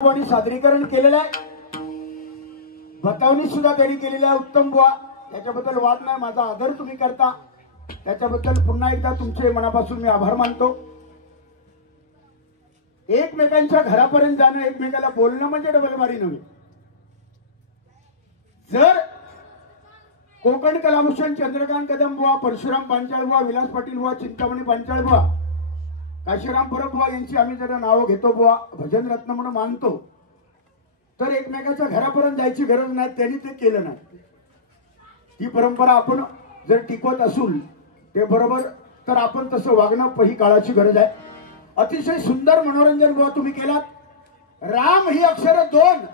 आणि सादरीकरण केलेलं आहे, बतावणी सुद्धा त्यांनी केलेली आहे उत्तम बुवा, त्याच्याबद्दल वाद नाही, माझा आदर तुम्ही करता, त्याच्याबद्दल पुन्हा एकदा तुमचे मनापासून मी आभार मानतो। एकमेकांच्या घरापर्यंत जाणं, एकमेकाला बोलणं म्हणजे डबलमारी नव्हे। जर कोकण कलाभूषण चंद्रकांत कदम बुवा, परशुराम पांचाळ बुवा, विलास पाटील बुवा, चिंतामणी पांचाळ बुवा, काशीराम परब बुवा यांची आम्ही जरा नाव घेतो बुवा, भजन रत्न म्हणून मानतो, तर एकमेकाच्या घरापर्यंत जायची गरज नाही, त्यांनी ते केलं नाही। ही परंपरा आपण जर टिकवत असूल ते बरोबर, तर आपण तसं वागणं ही काळाची गरज आहे। अतिशय सुंदर मनोरंजन बुवा तुम्ही केलात। राम ही अक्षर दोन,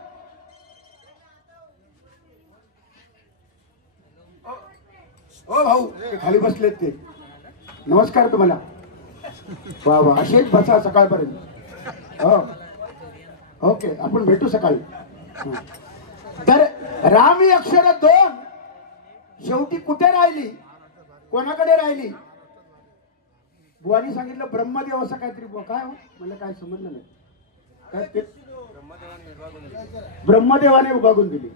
ओ भाऊ ते खाली बसलेत ते, नमस्कार तुम्हाला। वा वा, असेच बसा सकाळपर्यंत। हो ओके, आपण भेटू सकाळी। तर राम ही अक्षर दोन शेवटी कुठे राहिली, कोणाकडे राहिली? बुवानी सांगितलं ब्रह्मदेव असं काहीतरी बुवा, काय हो मला काय समजलं नाही, काय ते ब्रह्मदेवाने उभागून दिली।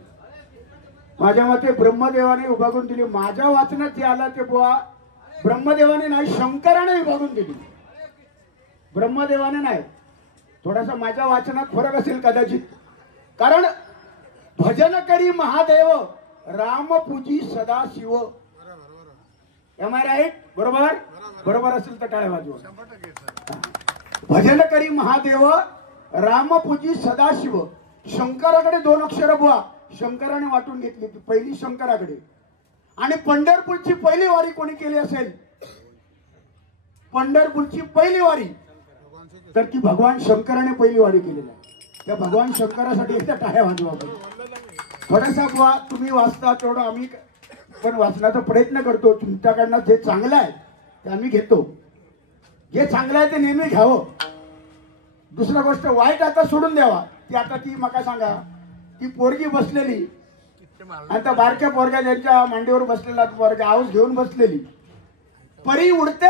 माझ्या मते ब्रह्मदेवाने उभागून दिली, माझ्या वाचनात जे आला ते बुवा ब्रह्मदेवाने नाही, शंकराने विभागून दिली, ब्रह्मदेवाने नाही। थोडासा माझ्या वाचनात फरक असेल कदाचित, कारण भजन करी महादेव राम पूजी सदा शिव, एम आय राईट? बरोबर बरोबर असेल तर टाळ्या वाजवा। भजन करी महादेव राम पूजी सदा शिव, शंकराकडे दोन अक्षर बुवा शंकराने वाटून घेतली, पहिली शंकराकडे। आणि पंढरपूरची पहिली वारी कोणी केली असेल, पंढरपूरची पहिली वारी, तर ती भगवान शंकराने पहिली वारी केलेली आहे। त्या भगवान शंकरासाठी एकदा टाळ्या वाजवा। थोडासा बुवा तुम्ही वाचता तेवढं आम्ही पण वाचण्याचा प्रयत्न करतो, तुमच्याकडनं जे चांगलं आहे ते आम्ही घेतो, जे चांगलं आहे ते नेहमी घ्यावं। दुसरा गोष्ट वाईट आता सोडून द्यावा। ती आता ती मका सांगा, ती पोरगी बसलेली आणि त्या बारक्या पोरग्या ज्यांच्या मांडीवर बसलेला पोरगा आवाज घेऊन बसलेली, परी उडते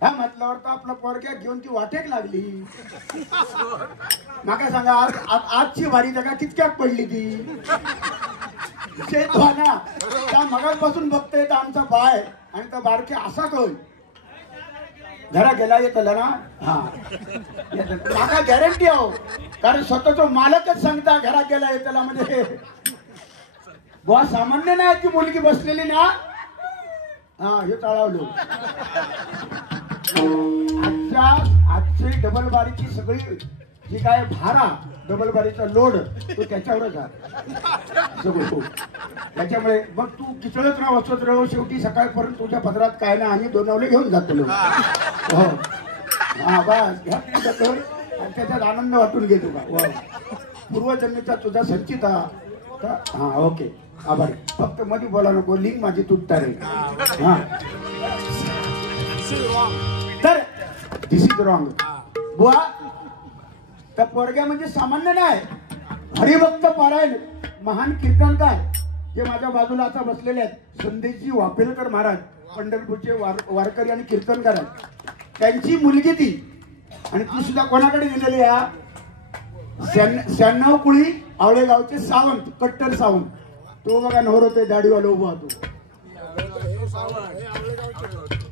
ह्या म्हटल्यावर तर आपला पोरग्या घेऊन ती वाटेक लागली। मका सांगा आजची वारी जगा कितक्यात पडली ती ना, त्या मगापासून बघतोय तर आमचा बाय आणि त्या बारक्या असा कळ घरा गेला येतला ना, हा माका गॅरंटी आहो, कारण स्वतःचा मालकच सांगता घरा गेला येतला, म्हणजे बुवा सामान्य नाही ती मुलगी बसलेली ना, हा हे टाळावलो। आजची डबल बारीची सगळी जी काय भारा, डबल बारीचा लोड तो त्याच्यावरच आहे। त्याच्यामुळे मग तू किचळत राहा, वाचत राहा, शेवटी सकाळपर्यंत तुझ्या पदरात काय ना आम्ही दोनवले घेऊन जातो। हो हा बस घ्या कर, आणि त्याच्यात आनंद वाटून घेतो का पूर्वजन्मीचा तुझा संचित हा। ओके आभारी, फक्त मध्ये बोला नको, लिंक माझी तुटता रे। हा तर दिस इज रॉंग बुवा। त्या पोरग्या म्हणजे सामान्य नाही, हरिभक्त पारायण महान कीर्तनकार जे माझ्या बाजूला आता बसलेले आहेत, संदेशजी वापेलकर महाराज, पंढरपूरचे वारकरी आणि कीर्तनकार आहेत, त्यांची मुलगी ती, आणि ती सुद्धा कोणाकडे गेलेली आहे, 96 कुळी आवळेगावचे सावंत, कट्टर सावंत, तो बघा नवर होते दाढीवाला उभा तो,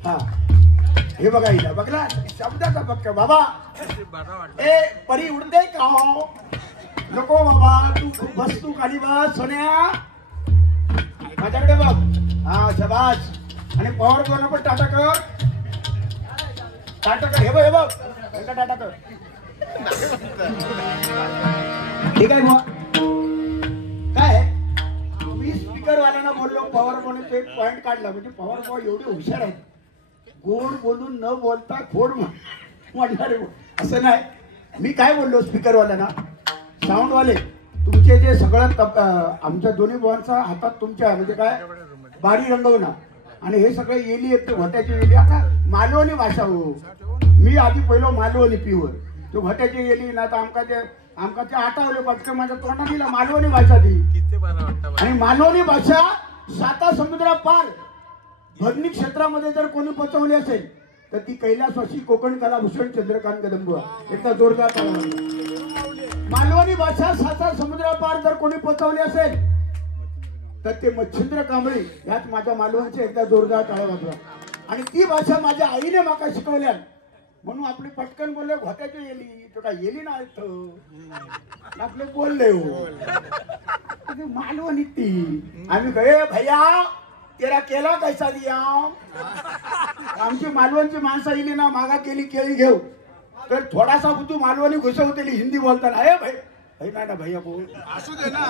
हा हे बघा इला बघला शब्दाचा पक्का बाबा, ए परी उडते का हो, नको बाबा तू बस, तू खाली बस सोन्या, माझ्याकडे बघ, हा शबाश, आणि पॉवर कोण पण टाटा कर, टाटा कर, हे बघ हे बघ टाटा कर, ठीक आहे मग काय मी स्पीकर वाल्यांना बोललो, पॉवर कोण ते पॉइंट काढला, म्हणजे पॉवर बॉय एवढे हुशार आहेत, गोड बोलून न बोलता खोड म्हणणारे असं नाही। मी काय बोललो स्पीकर वाल्यांना, साऊंड वाले तुमचे जे सगळं आमच्या दोन्ही बुवांचा हातात तुमच्या म्हणजे काय बारी रंगवणं, आणि हे सगळे येली आहेत भट्याची येली, आता मालवणी भाषा हो, मी आधी पहिलो मालवणी प्युअर, तो भट्याची येली ना तर आमका ते आटावले पटकन माझ्या तोंडात दिला मालवणी भाषा ती, आणि मालवणी भाषा 7 समुद्रा पार भजनी क्षेत्रामध्ये जर कोणी पोचवली असेल तर ती कैलासवासी कोकण कलाभूषण चंद्रकांत कदम बुवा, एकदा जोरदार मालवणी भाषा 7 समुद्रापार जर कोणी पोचवली असेल तर ते मच्छिंद्र कांबळे याच माझ्या मालवणचे एकदा जोरदार टाळ्या वाजवा. आणि ती भाषा माझ्या आईने माका शिकवल्या म्हणून आपली पटकन बोलले घोट्याची येली तो काय येली ना आपले बोलले हो मालवणी ती. आम्ही गए भैया तेरा केला कैसा दिया. आमची मालवणची माणसं येली ना मागा केली केळी घेऊ तर थोडासा तू मालवणी घुसवतेली हिंदी बोलताना अरे भाई ना भैया बोल असू दे ना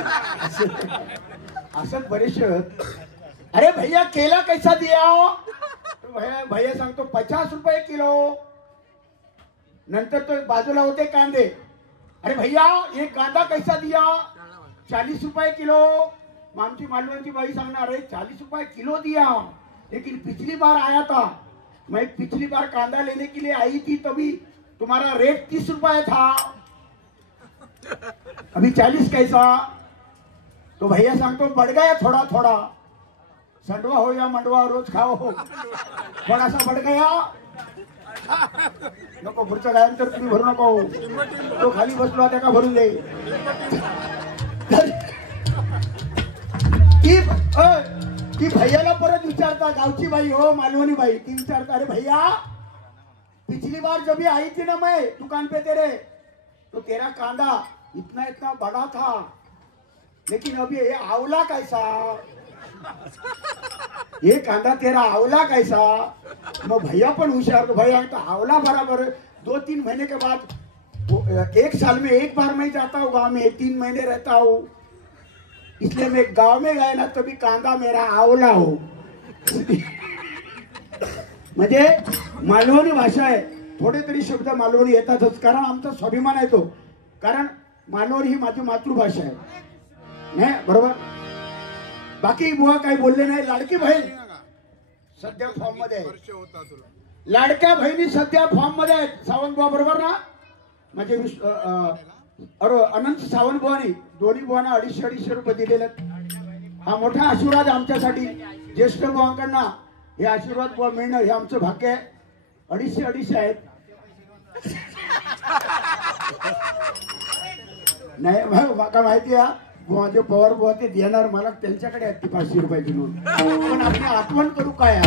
असं बरेचसे. अरे भैया केला कैसा दिया. भैया सांगतो 50 रुपये किलो. नंतर तो बाजूला होते कांदे. अरे भैया ये कांदा कैसा दिया 40 रुपये किलो. आमची मालवणची बाई सांगणार अरे 40 रुपये किलो दिया लेकिन पिछली बार आया था मैं पिछली बार कांदा लेने के लिए आई थी तभी तुम्हारा रेट 30 रुपये था अभी 40 कैसा. तो भैया सांगतो बढ़ गया थोड़ा थोड़ा. संडवा हो या मंडवा रोज खाओ थोड़ा सा बढ़ गया. नको पुढचं गायन तर तुम्ही भरू नको तो खाली बसलो त्या का भरून दे. ती भैयाला परत विचारता गावची बाई हो मालवणी बाई ती विचारता अरे भैया पिछली बार जब भी आई थी ना मैं दुकान पे तेरे तो तेरा कांदा इतना इतना बड़ा था लेकिन अभी ये आंवला कैसा. ये कांदा तेरा आंवला कैसा. मग भैया पण होशियार तो भैया तो आंवला बराबर 2-3 महीने के बाद 1 साल में 1 बार मैं जाता हूँ गाँव में 3 महीने रहता हूँ इसलिए मैं गांव में गए ना तभी कांदा मेरा आंवला हो. म्हणजे मालवणी भाषा आहे थोडे तरी शब्द मालवणी येतातच कारण आमचा स्वाभिमान आहे तो कारण मालवणी ही माझी मातृभाषा आहे नाही बरोबर. बाकी बुवा काही बोलले नाही. लाडकी बहीण सध्या फॉर्म मध्ये आहे. लाडक्या बहिणी सध्या फॉर्म मध्ये आहेत सावंत बुवा बरोबर ना. म्हणजे अनंत सावंत बुवानी दोन्ही बुवांना 250-250 रुपये दिलेले. हा मोठा आशीर्वाद आमच्यासाठी ज्येष्ठ बुवांकडनं हे आशीर्वाद बुवा मिळणं हे आमचं भाग्य आहे. 250 आहेत नाही माका माहिती आहे माझे पवार बुवा ते देणार मला त्यांच्याकडे आहेत 500 रुपयाची नोट पण आपण आठवण करू काय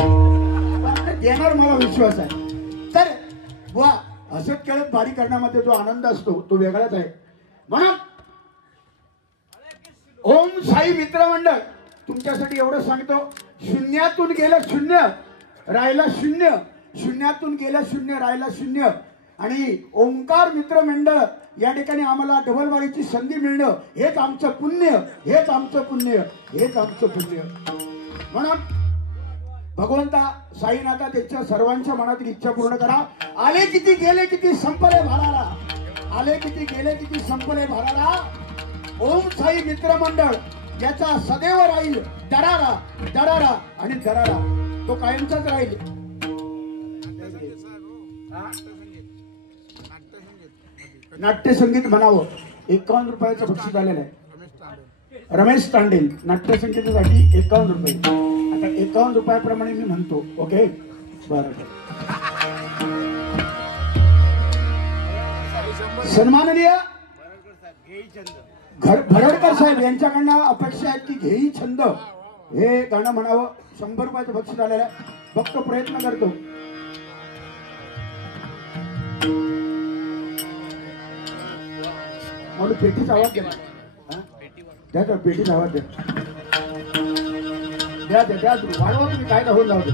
देणार मला विश्वास आहे. तर बुवा हसत खेळत भारी करण्यामध्ये जो आनंद असतो तो वेगळाच आहे. म्हणून ओम साई मित्रमंडळ तुमच्यासाठी एवढं सांगतो शून्यातून गेलं शून्य राहिला शून्य शून्यातून गेलं शून्य राहिला शून्य. आणि ओंकार मित्रमंडळ या ठिकाणी आम्हाला डबल वारीची संधी मिळणं हेच आमचं पुण्य हेच आमचं पुण्य हेच आमचं पुण्य. म्हणून भगवंता साईनाथा त्यांच्या सर्वांच्या मनातील इच्छा पूर्ण करा. आले किती गेले किती संपले भाराला आले किती गेले किती संपले भाराला. ओम साई मित्रमंडळ याचा सदैव राहील दरारा दरारा आणि दरारा तो कायमचाच राहील. नाट्यसंगीत म्हणावं 51 रुपयाचं बक्षीस आलेलं आहे. रमेश तांडेल नाट्यसंगीतासाठी 51 रुपये. आता 51 रुपयाप्रमाणे मी म्हणतो ओके बरं. सन्माननीय भरडकर साहेब यांच्याकडनं अपेक्षा आहे की घेई छंद हे गाणं म्हणावं. 100 रुपयाचं बक्षीस आलेलं आहे. फक्त प्रयत्न करतो. म्हणून पेटीचा आवाज द्या त्या पेटीचा आवाज द्या द्या द्या वाढवा तुम्ही काय होऊन जाऊ दे.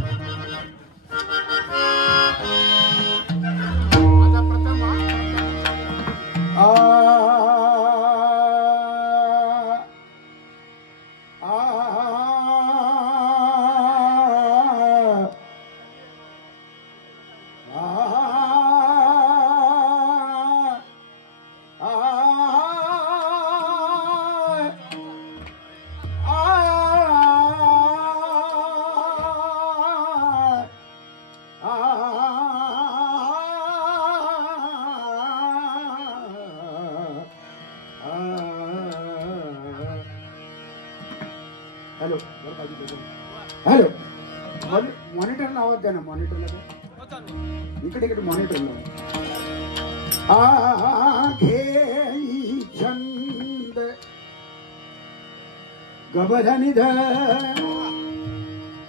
हॅलो हॅलो मॉनिटरला आवाज द्या ना. मॉनिटरला इकडे इकडे मॉनिटरला घेई छंद गबधनी ध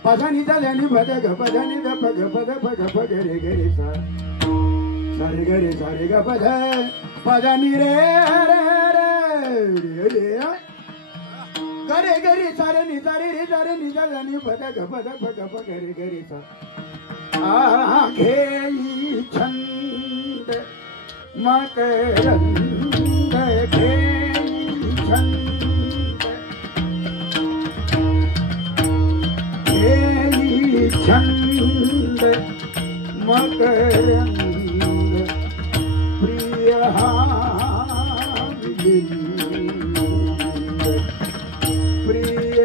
पधनी धनी भद गबधनी ध प गपद प गप गरे गरे सा सारे गरे सारे गपद पधनी रे रे रे गरे गरे सारे निजारे रे सारे निजानी भद गपद प गप गरे गरे सा आघेई छंद मकरंद घेई छंद घेई छंद मकरंद प्रिय प्रिय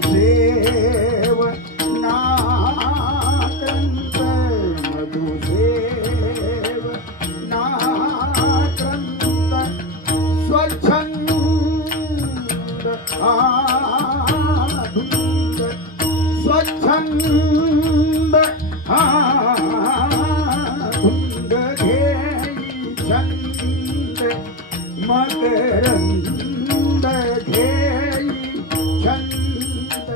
मधुसेव नाक्रंत मधुसेव नाक्रंत स्वच्छंद आधुंद स्वच्छंद आधुंद घेई छंद मकरंद घेई छंद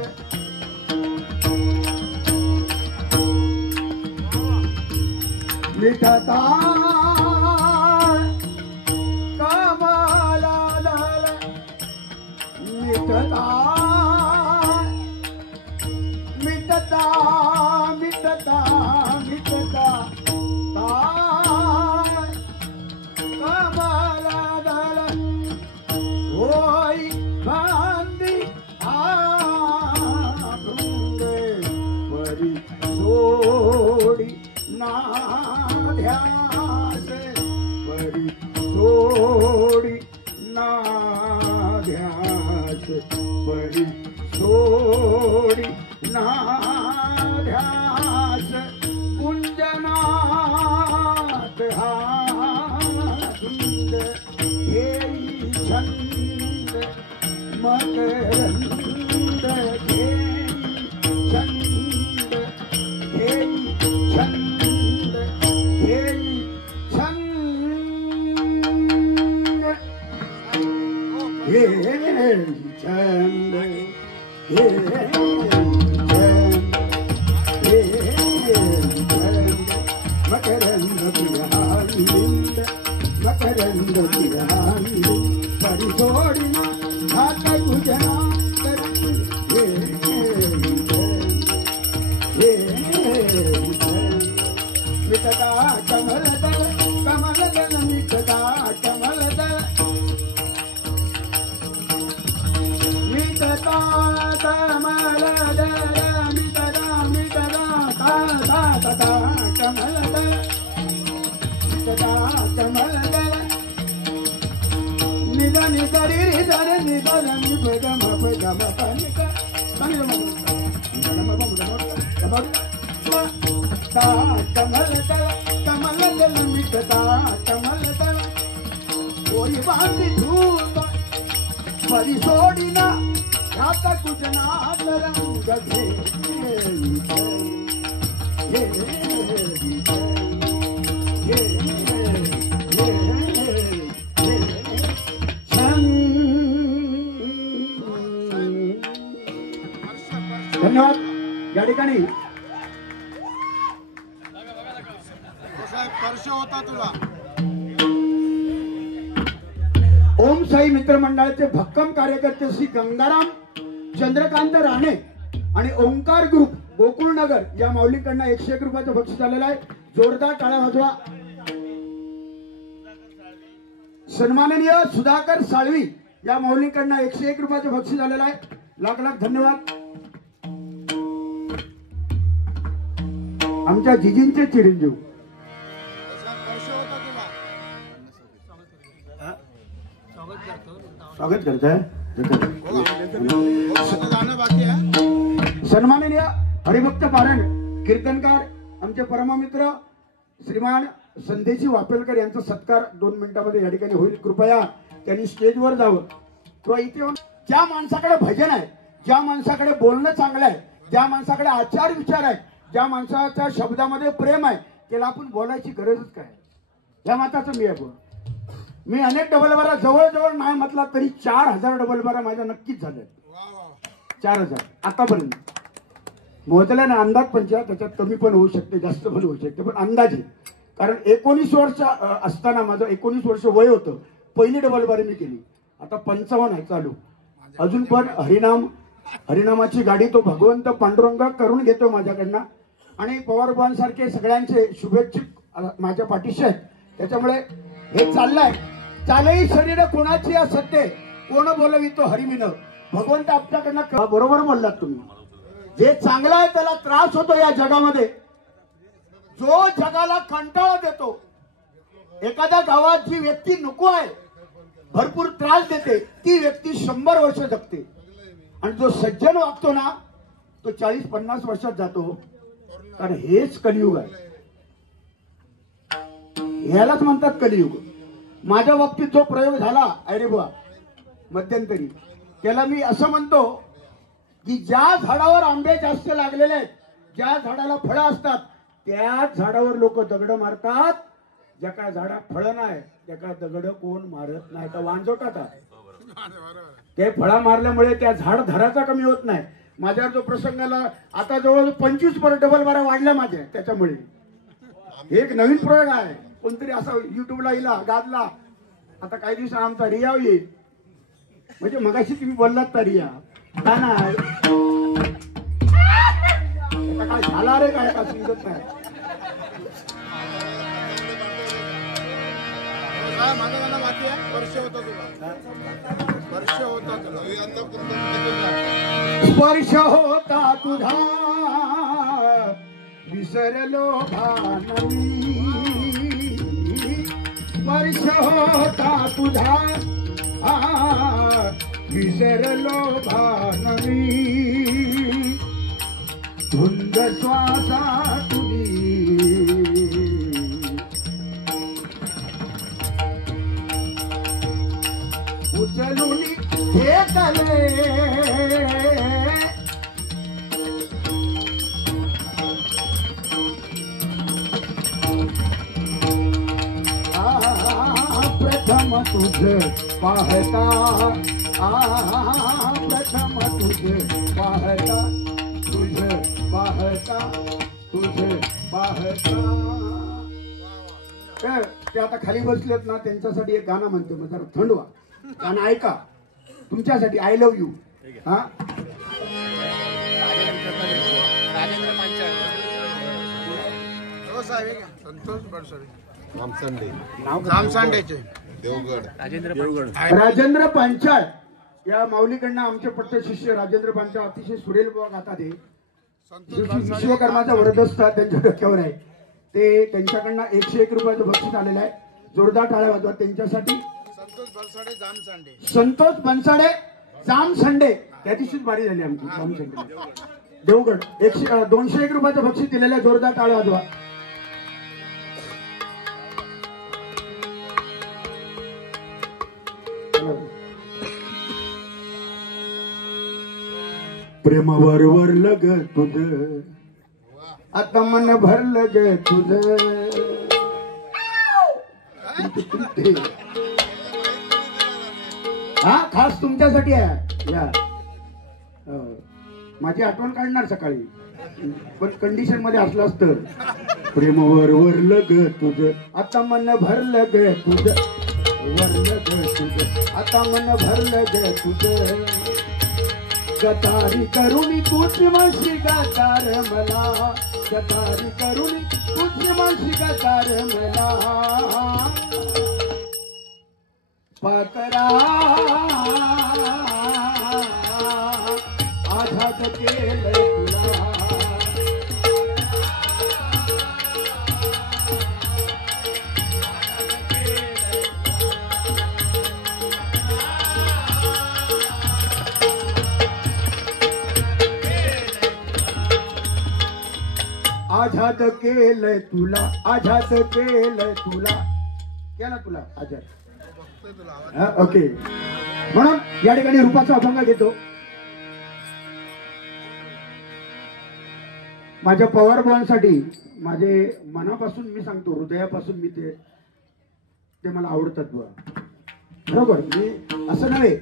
लिखता कमला दल मिटता मिटता मिटता मिटता कमला दल होई बांधी आधुंदे परी सोडी नाध्यास परी सोडी नाध्यास परी सोडी नाध्यास कुंजनात हाधुंद घेई छंद मकरंद घेई छंद घेई छंद घेई छंद घेई छंद मकरंद विहारिंद मकरंद विहारिंद परिसोडिना हात गुजना मिटता कमल दल मिटता कमल दल मिटता कमल दल मिटता मिटता ता ता ता कमल दल मिटता कमल दल निधन करी निधन निधन निपगम पगम पनिका कमल दल मिटता कमल दल कोई बात झूठ परिसोडिना रात गुजनात रंग धन्यवाद. या ठिकाणी होता तुला ओम साई मित्र मंडळाचे भक्कम कार्यकर्ते श्री गंगाराम चंद्रकांत राणे आणि ओंकार ग्रुप गोकुळनगर या माऊलीकडनं 101 रुपयाचं बक्षीस आलेलं आहे. जोरदार टाळ्या वाजवा. सन्माननीय सुधाकर साळवी या माऊलीकडनं 101 रुपयाचं बक्षीस आलेलं आहे. लाख लाख धन्यवाद. आमच्या जिजींचे चिरंजीव स्वागत करताय. सन्माननीय हरिभक्त पारायण कीर्तनकार आमचे परममित्र श्रीमान संदेशी वापेलकर यांचा सत्कार 2 मिनिटांमध्ये या ठिकाणी होईल. कृपया त्यांनी स्टेजवर जावं किंवा इथे येऊन. ज्या माणसाकडे भजन आहे, ज्या माणसाकडे बोलणं चांगलं आहे, ज्या माणसाकडे आचार विचार आहे, ज्या माणसाच्या शब्दामध्ये प्रेम आहे, त्याला आपण बोलायची गरजच काय. या माताचं मी आहे. मी अनेक डबलबारा जवळजवळ नाही म्हटला तरी 4000 डबलबारा माझ्या नक्कीच झाल्या. 4000 आतापर्यंत मोजल्याने अंदाज पंचायत, त्याच्यात कमी पण होऊ शकते जास्त पण होऊ शकते, पण अंदाजे. कारण 19 वर्ष असताना माझं 19 वर्ष वय होतं, पहिली डबलबारी मी केली. आता 55 आहे चालू. अजून पण हरिनामाची गाडी तो भगवंत पांडुरंग करून घेतो माझ्याकडनं. आणि पवार सारखे सगळ्यांचे शुभेच्छुक माझ्या पाठीशी आहेत. त्याच्यामुळे हे चाललंय. चालही शरीर कोणाची असते, कोण बोलवितो हरिमिन. भगवंत आपल्याकडनं बरोबर बोललात तुम्ही. जे चांगलं आहे त्याला त्रास होतो या जगामध्ये. जो जगाला कंटाळा देतो, एखाद्या गावात जी व्यक्ती नको आहे, भरपूर त्रास देते, ती व्यक्ती 100 वर्ष जगते. आणि जो सज्जन वागतो ना, तो 40-50 वर्षात जातो. कारण हेच कलियुग आहे. ह्यालाच म्हणतात कलियुग. माझ्या बाबतीत जो प्रयोग झाला अरे बुवा मध्यंतरी, त्याला मी असं म्हणतो की ज्या झाडावर आंबे जास्त लागलेले आहेत, ज्या झाडाला फळं असतात, त्याच झाडावर लोक दगड मारतात. ज्या काय झाडात फळं नाही त्या काय दगड कोण मारत नाही. तर वांजोटात ते फळा मारल्यामुळे त्या झाड धराचा कमी होत नाही. माझ्यावर जो प्रसंगाला आता जवळ 25 डबलबारा वाढल्या माझ्या. त्याच्यामुळे एक नवीन प्रयोग आहे. कोणतरी असा युट्यूबला येला गाजला. आता काही दिवस आमचा रिया येईल. म्हणजे मगाशी तुम्ही बोललात तर रिया काय नाही काय झाला रे, काय का समजत नाही. स्पर्श होता तुझा विसरलो भानवी. स्पर्श होता तुझा विसरलो भानवी. धुंद श्वासा तुझी उचलून घेतले. प्रथम तुझ पाहता, प्रथम तुझ पाहता, तुझ पाहता, तुझ पाहता. ते आता खाली बसलेत ना, त्यांच्यासाठी एक गाणं म्हणतो. मग जरा थंड व्हा, गाणं ऐका तुमच्यासाठी. I love you. हा राजेंद्र पांचाळ या माऊलीकडनं आमचे पट्ट शिष्य राजेंद्र पांचाळ अतिशय सुरेल गातात. विश्वकर्माचा वरदस्त त्यांच्या डोक्यावर आहे. ते त्यांच्याकडनं 101 रुपयाचं बक्षीस आलेलं आहे. जोरदार टाळ्या वाजवा त्यांच्यासाठी. संतोष बनसाडे जामसंडे त्या दिवशीच बारी झाली आमची. जामसंडे देवगड 201 रुपयाचं बक्षीस दिलेलं आहे. जोरदार टाळ्या वाजवा. प्रेमावर वरलं ग तुझ, आता मन भरलं ग तुझ. हा खास तुमच्यासाठी आहे. या माझी आठवण काढणार सकाळी, पण कंडिशन मध्ये असलास तर. प्रेमावर वरलं ग तुझ, आता मन भरलं ग तुझ. वरलं ग तुझ, आता मन भरलं ग तुझ. गतारी करुणी तुझी माशी गतार मला. गतारी करुणी तुझी माशी गतार मला. पाकरा आझाद केलं तुला. आझाद केलंय तुला, आझाद केलंय तुला. केला तुला आझाद. ओके. म्हणून या ठिकाणी रूपाचा अभंग घेतो. माझ्या पवार भावांसाठी माझे मनापासून मी सांगतो, हृदयापासून मी ते मला आवडतात. बरोबर. मी असं नव्हे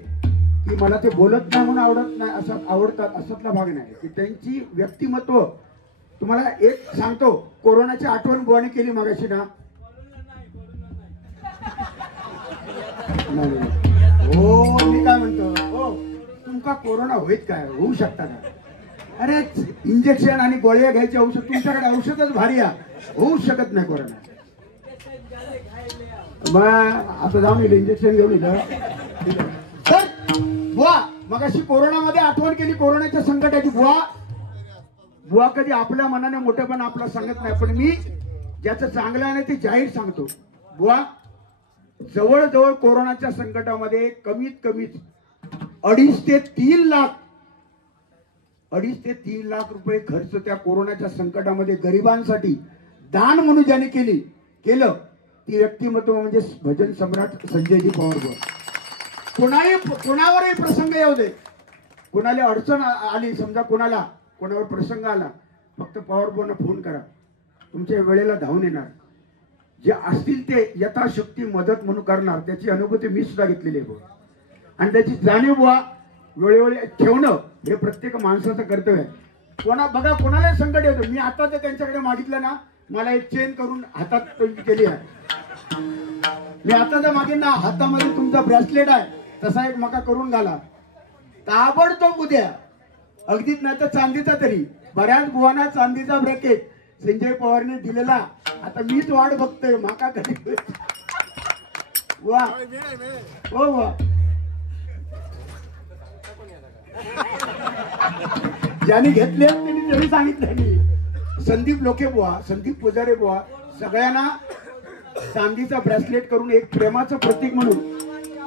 की मला ते बोलत नाही म्हणून आवडत नाही, असं आवडतात असातला भाग नाही, की त्यांची व्यक्तिमत्व. तुम्हाला एक सांगतो, कोरोनाची आठवण बुवाने केली मगाशी ना. हो मी काय म्हणतो, हो तुमका कोरोना होईत काय, होऊ शकता का? अरे इंजेक्शन आणि गोळ्या घ्यायचे औषध, तुमच्याकडे औषधच भारी आहे, होऊ शकत नाही कोरोना. मग आता जाऊन येईल इंजेक्शन घेऊन येईल. तर बुवा मगाशी कोरोनामध्ये आठवण केली, कोरोनाच्या संकटाची. बुवा कधी आपल्या मनाने मोठेपण आपला सांगत नाही, पण मी ज्याचं चांगलं आहे ना ते जाहीर सांगतो. बुवा जवळजवळ कोरोनाच्या संकटामध्ये कमीत कमी 2.5 ते 3 लाख रुपये खर्च त्या कोरोनाच्या संकटामध्ये गरिबांसाठी दान म्हणून ज्याने केलं ती व्यक्तिमत्व म्हणजे भजन सम्राट संजयजी पवार बुवा. कोणावरही प्रसंग येऊ दे, कोणाला अडचण आली, समजा कोणावर प्रसंग आला, फक्त पवार बुवांना फोन करा, तुमच्या वेळेला धावून येणार. जे असतील ते यथाशक्ती मदत म्हणून करणार. त्याची अनुभूती मी सुद्धा घेतलेली आहे बुवा. आणि त्याची जाणीव बुवा वेळोवेळी ठेवणं हे प्रत्येक माणसाचं कर्तव्य आहे. बघा कोणाला संकट येतं. मी आता तर त्यांच्याकडे मागितलं ना, मला एक चेन करून हातात केली आहे. मी आता तर मागेन ना, हातामध्ये तुमचा ब्रेसलेट आहे तसा एक मका करून घाला, ताबडतोब उद्या. अगदीच नाही तर चांदीचा तरी. बऱ्याच बुवांना चांदीचा ब्रॅकेट संजय पवारने दिलेला, आता मीच वाट बघतोय माका कधी. वा हो वा. ज्यांनी घेतले त्यांनी जरी सांगितलं नाही. संदीप लोके बुवा, संदीप पुजारे बुवा सगळ्यांना चांदीचा ब्रेसलेट करून एक प्रेमाचं प्रतीक म्हणून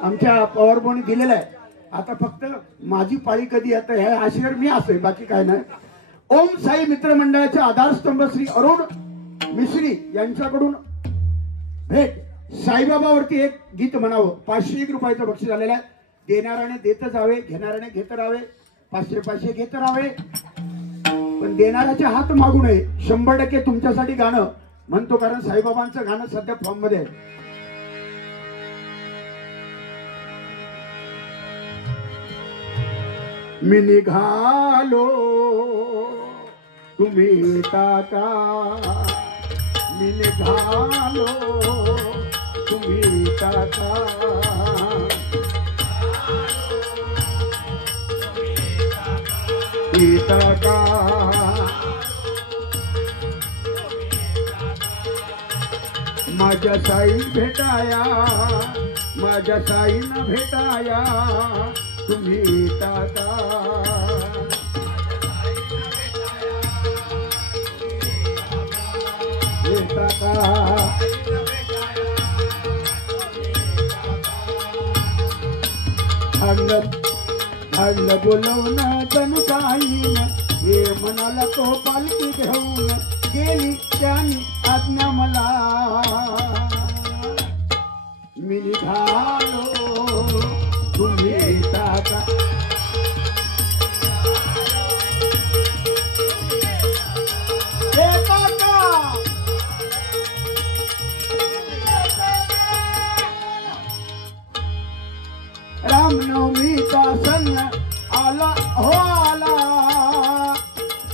आमच्या पवार बुवांनी दिलेलं आहे. आता फक्त माझी पाळी कधी येतं हे आशीर्वाद मी असेल, बाकी काय नाही. ओम साई मित्र मंडळाचे आधारस्तंभ श्री अरुण मिश्री यांच्याकडून भेट. साईबाबावरती एक गीत म्हणावं. 501 रुपयाचं बक्षीस आलेलं आहे. देणाऱ्याने देत जावे, घेणाऱ्याने घेत राहावे. 500 घेत राहावे, पण देणाऱ्याचे हात मागू नये. 100% तुमच्यासाठी गाणं म्हणतो, कारण साईबाबांचं गाणं सध्या फॉर्म मध्ये आहे. मी निघालो तुम्ही टाका, मी निघालो तुम्ही टाका. माझ्या साई भेटाया, माझ्या साईनं भेटाया तुम्ही टाका. हल्ल बोलवून जणसाईन हे मनाला तो पालखी घेऊन गेली त्यानी आज्ञा मला. मी निघालो तुम्ही टाका. रामनवमीचा सण आला हो आला,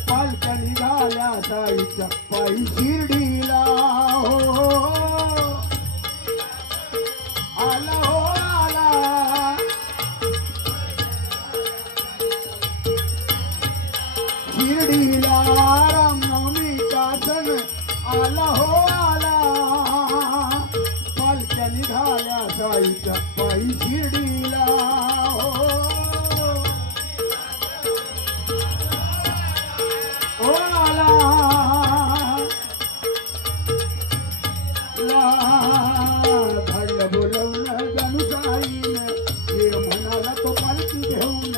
पालख्या निघाल्या साईच्या पायी शिर्डीला. हो आला हो आला, शिर्डीला. रामनवमीचा सण आला हो आला, पालख्या निघाल्या साईच्या पायी शिर्डीला. हो आला धाडलं बोलवलं जणसाईन हे म्हणाला तो पालखी घेऊन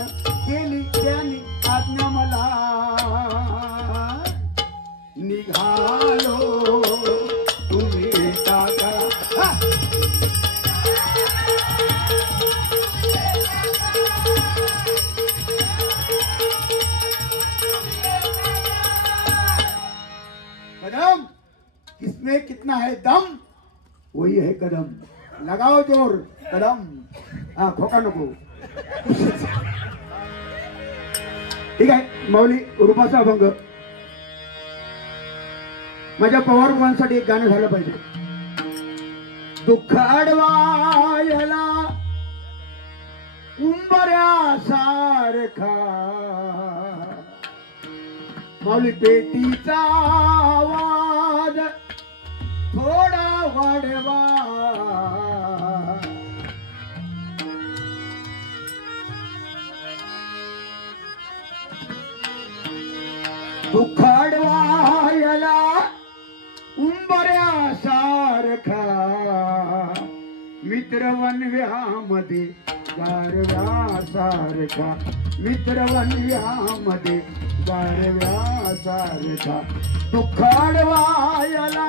गेली त्यानी आज्ञा मला. निघालो तुम्ही टाका. कदम किसमें कितना है दम, वही है कदम. लगाओ जोर कदम. हा खोका नको. ठीक आहे. माऊली रूपाचा अभंग. माझ्या पवार मुलांसाठी एक गाणं झालं पाहिजे. दुःख अडवायला उंबऱ्यासारखा माऊली पेटीचा आवाज थोडा वाढवा. दुःख अडवायला उंबऱ्यासारखा मित्र वनव्यामध्ये गारव्यासारखा. मित्र वनव्यामध्ये गारव्यासारखा दुःख अडवायला.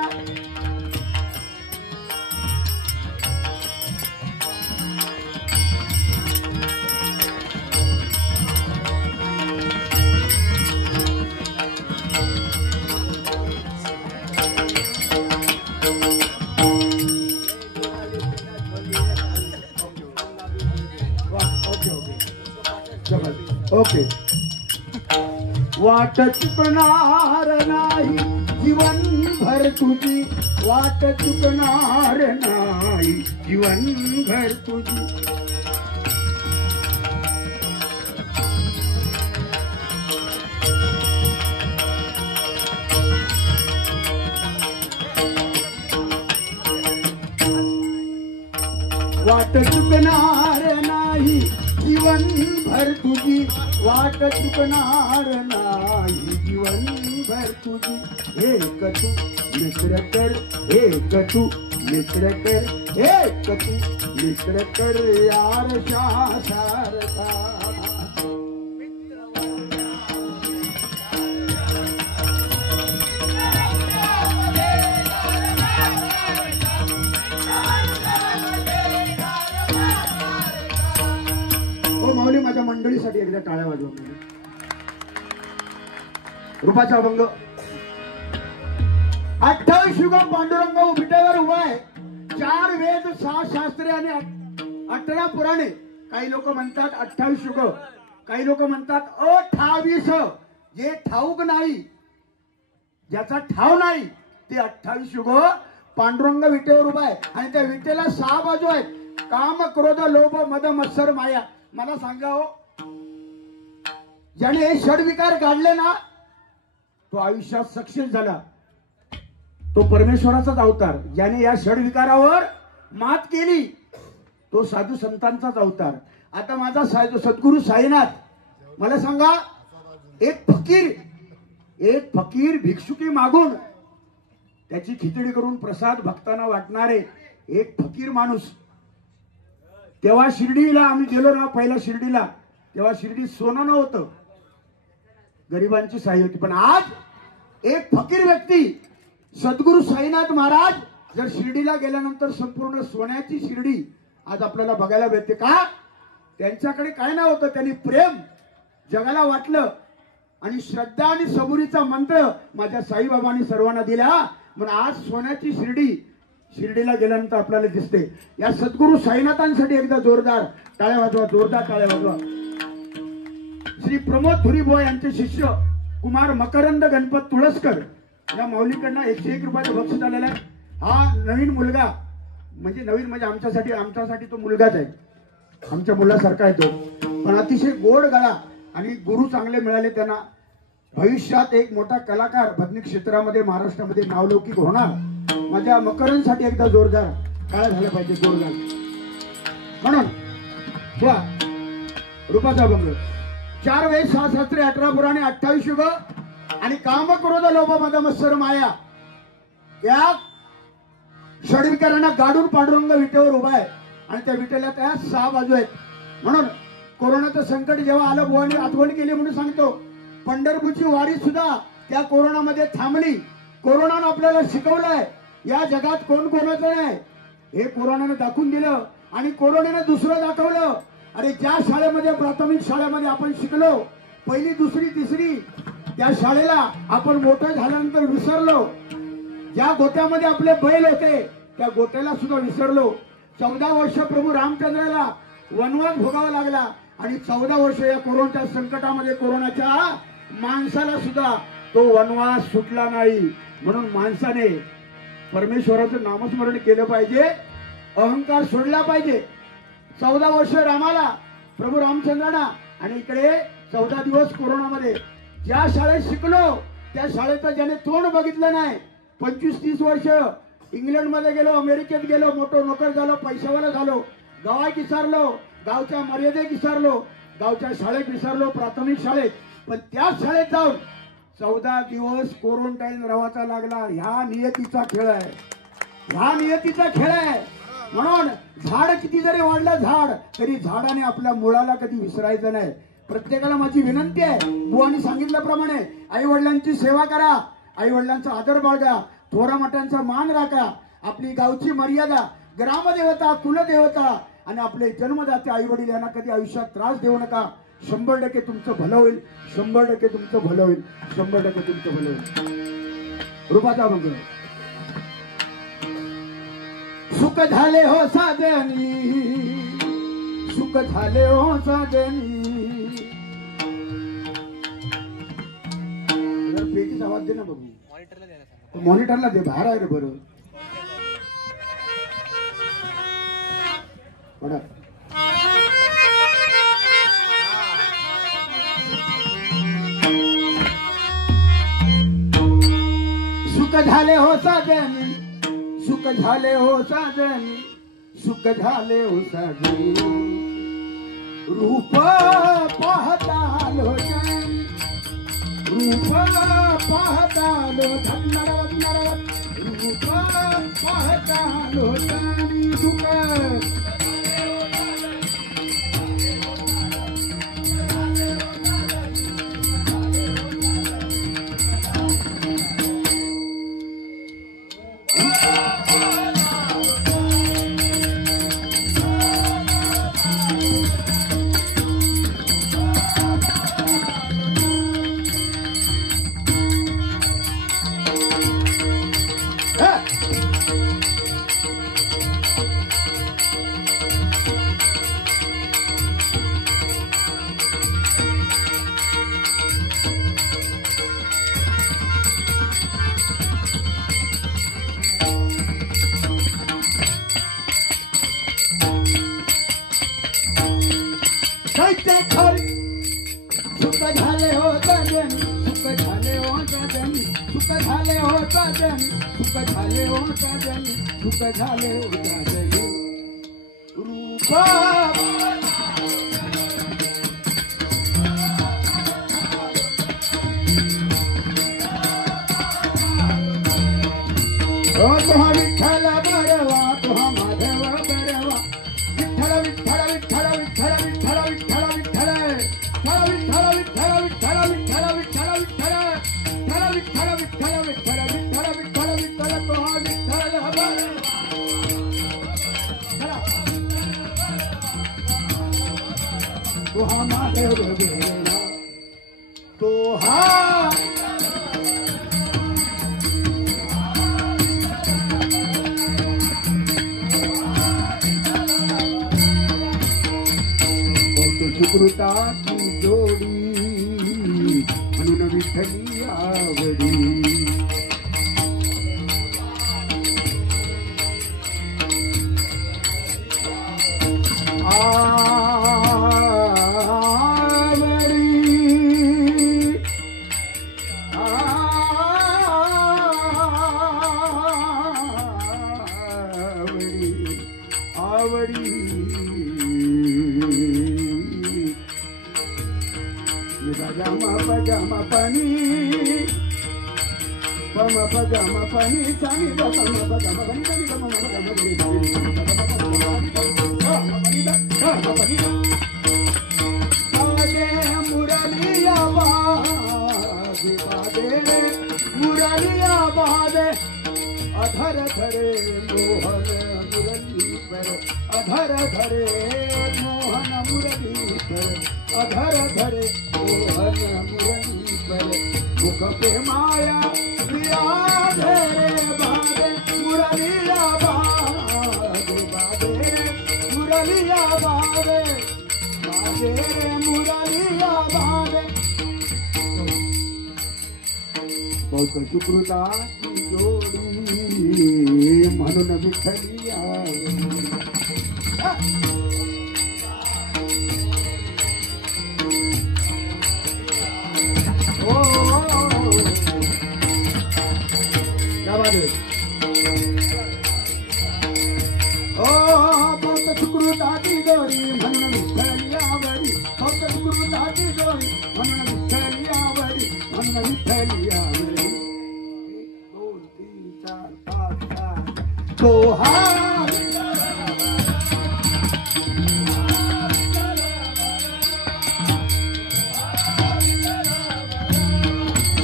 ओके. वाट चुकणार नाही जीवनभर तुझी. वाट चुकणार नाही जीवनभर तुझी. वाट चुकणार नाही जीवनभर तुझी. वाट चुकणार नाही जीवनभर तुझी. एक तू मित्र कर. एक तू मित्र कर. एक तू मित्र कर यारशा सारखा. माऊली माझ्या मंडळीसाठी एकदा टाळ्या वाजवून. रूपाचा अभंग. 28 युग पांडुरंग विटेवर उभा आहे. 4 वेद 6 शास्त्रे आणि 18 पुराणे. काही लोक म्हणतात 28 युग, काही लोक म्हणतात 28. जे ठाऊक नाही, ज्याचा ठाव नाही ते 28 युग पांडुरंग विटेवर उभा आहे. आणि त्या विटेला 6 बाजू आहेत. काम क्रोध लोभ मद मत्सर माया. मला सांगा हो, ज्याने हे षडविकार काढले ना तो आयुष्यात सक्सेस झाला. तो परमेश्वराचाच अवतार. ज्याने या षडविकारावर मात केली तो साधू संतांचाच अवतार. आता माझा सद्गुरू साईनाथ, मला सांगा, एक फकीर भिक्षुकी मागून त्याची खिचडी करून प्रसाद भक्तांना वाटणारे एक फकीर माणूस. तेव्हा शिर्डीला आम्ही गेलो ना, पहिला शिर्डीला, तेव्हा शिर्डीत सोनं नव्हतं, गरिबांची साई होती. पण आज एक फकीर व्यक्ती सद्गुरू साईनाथ महाराज जर शिर्डीला गेल्यानंतर संपूर्ण सोन्याची शिर्डी आज आपल्याला बघायला मिळते. का? त्यांच्याकडे काय नाव होतं, त्यांनी प्रेम जगाला वाटलं आणि श्रद्धा आणि सबुरीचा मंत्र माझ्या साईबाबांनी सर्वांना दिला. म्हणून आज सोन्याची शिर्डीला गेल्यानंतर आपल्याला दिसते. या सद्गुरू साईनाथांसाठी एकदा जोरदार टाळ्या वाजवा, जोरदार टाळ्या वाजवा. श्री प्रमोद धुरीबोय यांचे शिष्य कुमार मकरंद गणपत तुळसकर या माऊलीकडनं 101 रुपयाचं बक्षीस आलेलं आहे. हा नवीन मुलगा, म्हणजे आमच्यासाठी तो मुलगाच आहे, आमच्या मुलासारखा आहे तो. पण अतिशय गोड गळा आणि गुरु चांगले मिळाले त्यांना. भविष्यात एक मोठा कलाकार भजनी क्षेत्रामध्ये महाराष्ट्रामध्ये नावलौकिक होणार. माझ्या मकरंदसाठी एकदा जोरदार काय झालं पाहिजे, जोरदार. म्हणून रूपाचा अभंग. 4 वेद 6 शास्त्रे 18 पुराणे 28 युग आणि काम क्रोध लोभ मद मत्सर माया या षडविकारांना गाडून पांडुरंग विटेवर उभा आहे. आणि त्या विटेला त्या 6 बाजू आहेत. म्हणून कोरोनाचं संकट जेव्हा आलं, बुवांनी आठवण केली म्हणून सांगतो, पंढरपूरची वारी सुद्धा त्या कोरोनामध्ये थांबली. कोरोनानं आपल्याला शिकवलंय या जगात कोण कोणाचं नाही, हे कोरोनानं दाखवून दिलं. आणि कोरोनानं दुसरं दाखवलं. अरे ज्या शाळेमध्ये, प्राथमिक शाळेमध्ये आपण शिकलो 1ली 2री 3री, त्या शाळेला आपण मोठं झाल्यानंतर विसरलो. ज्या गोट्यामध्ये आपले बैल होते त्या गोट्याला सुद्धा विसरलो. 14 वर्ष प्रभू रामचंद्राला वनवास भोगावा लागला आणि 14 वर्ष या कोरोनाच्या संकटामध्ये कोरोनाच्या माणसाला सुद्धा तो वनवास सुटला नाही. म्हणून माणसाने परमेश्वराचं नामस्मरण केलं पाहिजे, अहंकार सोडला पाहिजे. 14 वर्ष रामाला प्रभू रामचंद्रांना आणि इकडे 14 दिवस कोरोनामध्ये ज्या शाळेत शिकलो त्या शाळेचं ज्याने तोंड बघितलं नाही, 25-30 वर्ष इंग्लंडमध्ये गेलो, अमेरिकेत गेलो, मोठो नोकर झालो, पैशावाला झालो, गावात विसरलो, गावच्या मर्यादेत विसरलो, गावच्या शाळेत विसरलो, प्राथमिक शाळेत, पण त्याच शाळेत जाऊन 14 दिवस क्वारंटाईन राहायचा लागला. ह्या नियतीचा खेळ आहे, ह्या नियतीचा खेळ आहे. म्हणून झाड किती जरी वाढलं झाड तरी झाडाने आपल्या मुळाला कधी विसरायचं नाही. प्रत्येकाला माझी विनंती आहे, बुवांनी सांगितल्याप्रमाणे आई वडिलांची सेवा करा, आई वडिलांचा आदर बाळगा, थोरा मोठ्यांचा मान राखा, आपली गावची मर्यादा, ग्रामदेवता, कुलदेवता आणि आपले जन्मदाते आई वडील यांना कधी आयुष्यात त्रास देऊ नका. 100% तुमचं भलं होईल, 100% तुमचं भलं होईल, 100% तुमचं भलं होईल. रूपाचा मंगळ. सुख झाले हो साजनी, सुख झाले हो साजनी. पेटीचा आवाज दे ना बघू, मॉनिटरला दे, बाहेर आहे रे. बरोबर सुख झाले हो साजनी, सुख झाले हो साजनी, सुख झाले हो साजनी. रूप पाहतालो रूप पाहतालो धन्नरवत, रूप पाहतालो सुख सुख झाले हो साजनी, सुख झाले हो साजनी, सुख झाले हो साजनी, सुख झाले हो साजनी, सुख झाले हो साजनी. रूप तुहा विठ्ठल बरवा, तुहा माधव बरवा. विठ्ठल विठ्ठल विठ्ठल विठ्ठल विठ्ठल विठ्ठल विठ्ठल विठ्ठल विठ्ठल विठ्ठल विठ्ठल विठ्ठल विठ्ठल विठ्ठल विठ्ठल विठ्ठल विठ्ठल विठ्ठल विठ्ठल तुहा विठ्ठल बरवा. तुहा माधव बरवा, तुहा सुकृताची जोडी म्हणून विठ्ठली आवडी. आवडी pajama pani pajama pani chani pajama pani chani pajama pani ade muraliya baade adhar dhare mohan murali par adhar dhare mohan murali par adhar dhare Mohan Murli पर मुख पे माया प्रिया धरे बादे मुरलिया बादे बादे मुरलिया बारे माझे मुरलिया बारे बहुत सुकृताची जोडी म्हणून विठ्ठलिया सुकृताची जोडी म्हणून विठ्ठलियावरी फक्त सुकृताची जोडी म्हणून विठ्ठलियावरी म्हणून विठ्ठलियावरी 1 2 3 4 5 6 तो हा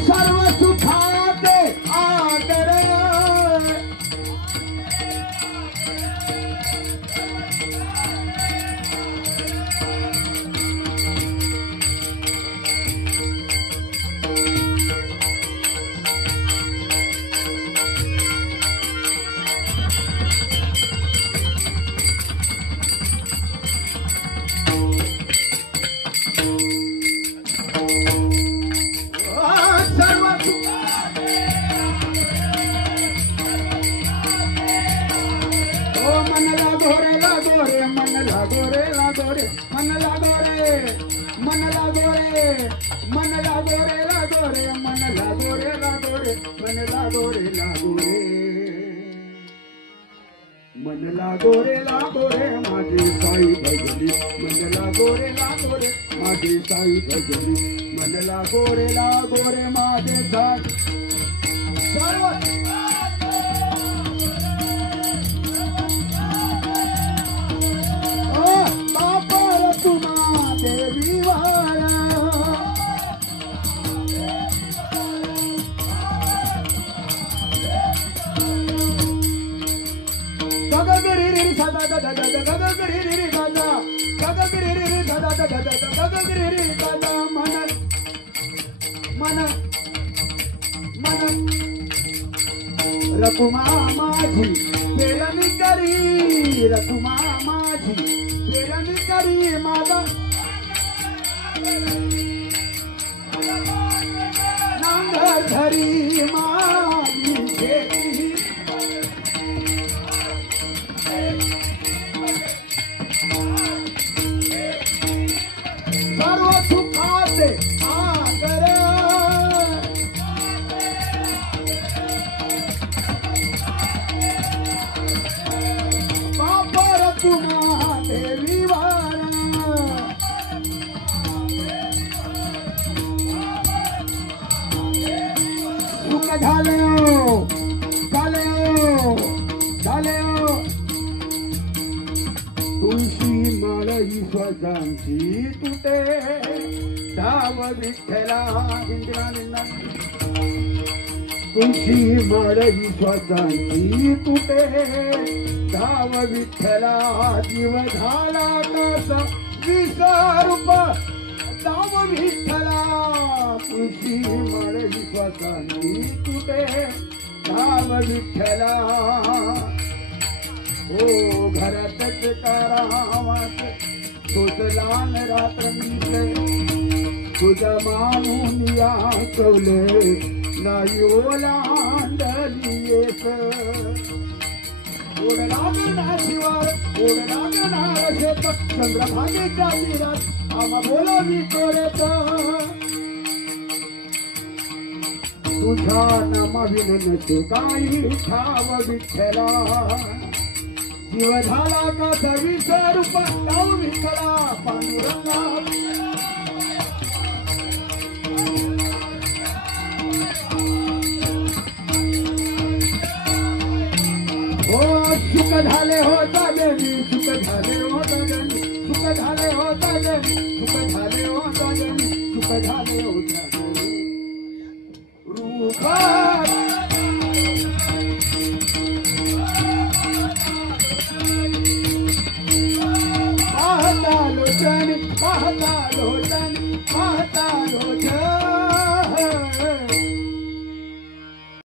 सर्व सुखाचे आदर मन लागोरे माझी साई भजली मन लागोरे माझी साई भजली मन लागोरे माझे साई सर्व बापर तुम्हा देवी वारा रकुमा माझी पेरणी करी रकुमा माझी पेरणी करी माझा नांगर धरी माझी शेती सर्व सुखाचे आदर बापर तुम्हा देवी वारा सुख झाले तुळशी माळ ईश्वरांची तुटे धाव विठ्ठला तुळशी माळ ईश्वरांची तुटे धाव विठ्ठला जीव झाला कसा विसरूप धाव विठ्ठला तुळशी माळ ईश्वरांची तुटे धाव विठ्ठला ओ घरातच करावास तुझ लहान रात्र मीचे तुझ मानून या कवले नाही ओलांडली येत ओढ लागणार शिवार ओढ लागणार शेत चंद्रभागेच्या तीरात आम्हा बोलावी तोरेत तुझ्या नामाविन काही ठाव विठ्ठला जीव झाला का विसरूप धाव विठ्ठला पांडुरंगा हो सुख झाले होता देवी सुख झाले होता देवी सुख झाले होता देवी सुख झाले होता देवी सुख झाले होता देवी रूपा